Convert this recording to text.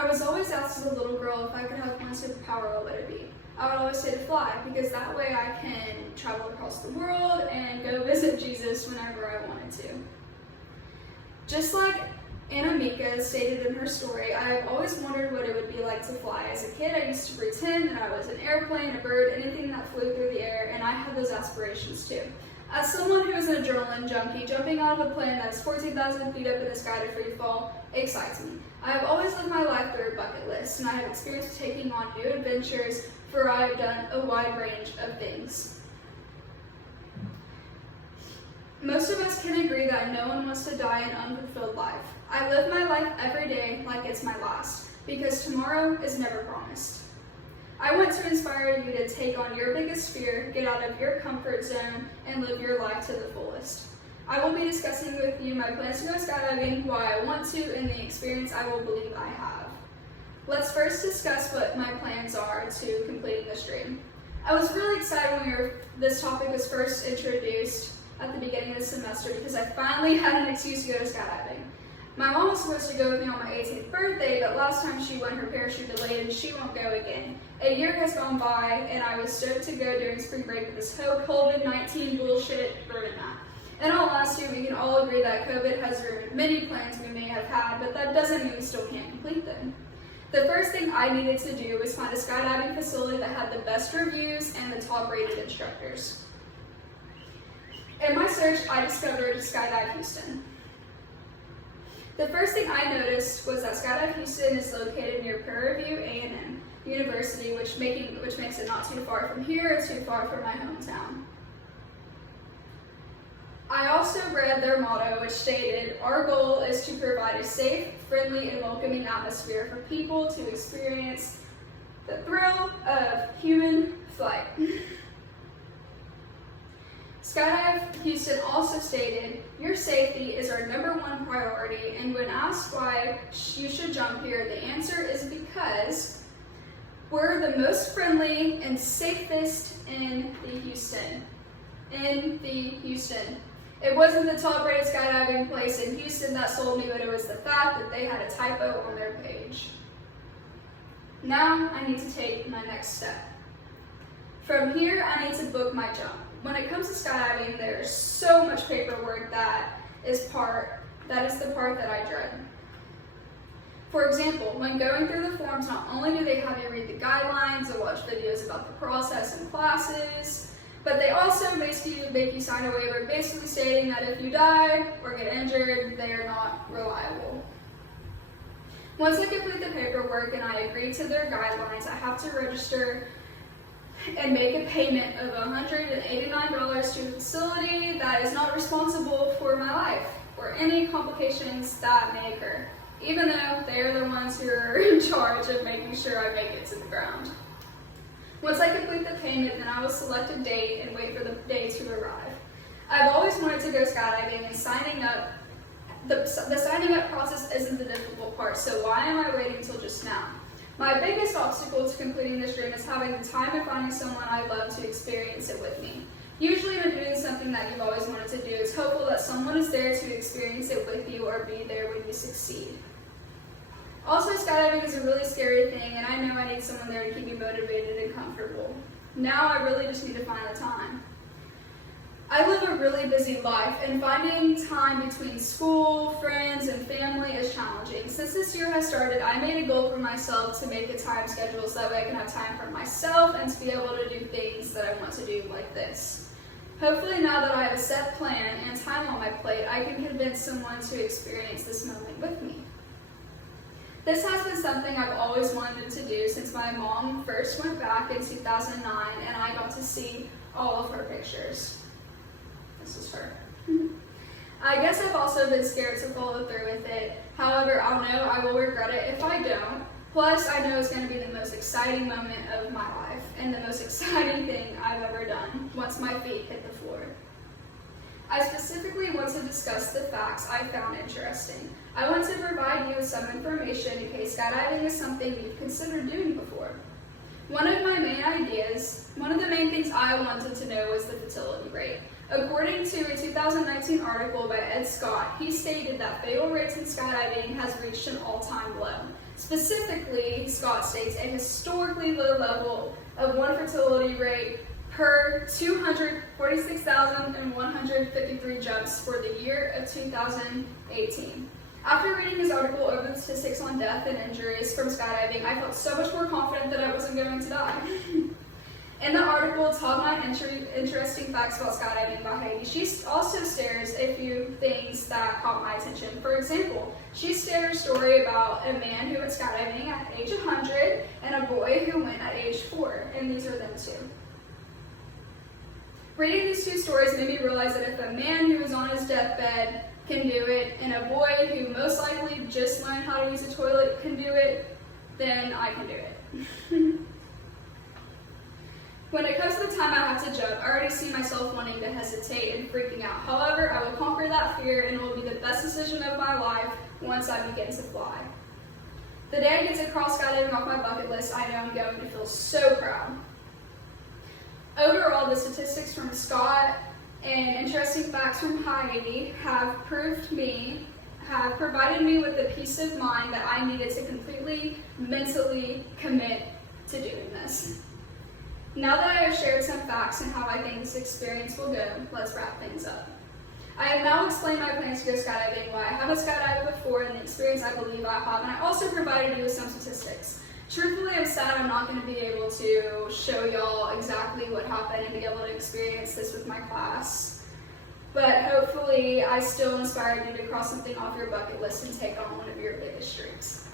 I was always asked as a little girl if I could have one superpower, what would it be? I would always say to fly, because that way I can travel across the world and go visit Jesus whenever I wanted to. Just like Anna Mika stated in her story, I have always wondered what it would be like to fly. As a kid, I used to pretend that I was an airplane, a bird, anything that flew through the air, and I had those aspirations too. As someone who is an adrenaline junkie, jumping out of a plane that is 14,000 feet up in the sky to free fall excites me. I have always lived my life through a bucket list, and I have experienced taking on new adventures, for I have done a wide range of things. Most of us can agree that no one wants to die an unfulfilled life. I live my life every day like it's my last, because tomorrow is never promised. I want to inspire you to take on your biggest fear, get out of your comfort zone, and live your life to the fullest. I will be discussing with you my plans to go skydiving, why I want to, and the experience I will believe I have. Let's first discuss what my plans are to completing this dream. I was really excited when this topic was first introduced at the beginning of the semester because I finally had an excuse to go to skydiving. My mom was supposed to go with me on my 18th birthday, but last time she went, her parachute delayed and she won't go again. A year has gone by and I was stoked to go during spring break, but this whole COVID-19 bullshit ruined that. In all honesty, we can all agree that COVID has ruined many plans we may have had, but that doesn't mean we still can't complete them. The first thing I needed to do was find a skydiving facility that had the best reviews and the top-rated instructors. In my search, I discovered Skydive Houston. The first thing I noticed was that Skydive Houston is located near Prairie View A&M University, which makes it not too far from here or too far from my hometown. I also read their motto, which stated, "Our goal is to provide a safe, friendly, and welcoming atmosphere for people to experience the thrill of human flight." Skydive Houston also stated, "Your safety is our #1 priority, and when asked why you should jump here, the answer is because we're the most friendly and safest in the Houston." It wasn't the top-rated skydiving place in Houston that sold me, but it was the fact that they had a typo on their page. Now I need to take my next step. From here, I need to book my jump. When it comes to skydiving, there's so much paperwork that is the part that I dread. For example, when going through the forms, not only do they have you read the guidelines or watch videos about the process and classes, but they also make you sign a waiver basically stating that if you die or get injured, they are not reliable. Once I complete the paperwork and I agree to their guidelines, I have to register and make a payment of $189 to a facility that is not responsible for my life or any complications that may occur, even though they are the ones who are in charge of making sure I make it to the ground. Once I complete the payment, then I will select a date and wait for the day to arrive. I've always wanted to go skydiving, and signing up, the signing up process isn't the difficult part, so why am I waiting until just now? My biggest obstacle to completing this dream is having the time and finding someone I love to experience it with me. Usually when doing something that you've always wanted to do, it's hopeful that someone is there to experience it with you or be there when you succeed. Also, skydiving is a really scary thing, and I know I need someone there to keep me motivated and comfortable. Now I really just need to find the time. I live a really busy life, and finding time between school, friends, and family is challenging. Since this year has started, I made a goal for myself to make a time schedule so that way I can have time for myself and to be able to do things that I want to do like this. Hopefully now that I have a set plan and time on my plate, I can convince someone to experience this moment with me. This has been something I've always wanted to do since my mom first went back in 2009 and I got to see all of her pictures. This is her. I guess I've also been scared to follow through with it. However, I'll know I will regret it if I don't. Plus, I know it's going to be the most exciting moment of my life and the most exciting thing I've ever done once my feet hit the floor. I specifically want to discuss the facts I found interesting. I want to provide you with some information in case skydiving is something you've considered doing before. One of the main things I wanted to know was the fertility rate. According to a 2019 article by Ed Scott, he stated that fatal rates in skydiving has reached an all-time low. Specifically, Scott states a historically low level of one fertility rate per 246,153 jumps for the year of 2018. After reading his article over the statistics on death and injuries from skydiving, I felt so much more confident that I wasn't going to die. In the article, Talk My Interesting Facts About Skydiving by Heidi, she also shares a few things that caught my attention. For example, she shared a story about a man who went skydiving at age 100 and a boy who went at age 4, and these are them too. Reading these two stories made me realize that if a man who is on his deathbed can do it, and a boy who most likely just learned how to use a toilet can do it, then I can do it. When it comes to the time I have to jump, I already see myself wanting to hesitate and freaking out. However, I will conquer that fear and it will be the best decision of my life once I begin to fly. The day I get to cross skydiving off my bucket list, I know I'm going to feel so proud. Overall, the statistics from Scott and interesting facts from Heidi have provided me with the peace of mind that I needed to completely mentally commit to doing this. Now that I have shared some facts and how I think this experience will go, let's wrap things up. I have now explained my plans to go skydiving, why I haven't skydived before, and the experience I believe I have, and I also provided you with some statistics. Truthfully, I'm sad I'm not going to be able to show y'all exactly what happened and be able to experience this with my class. But hopefully, I still inspired you to cross something off your bucket list and take on one of your biggest dreams.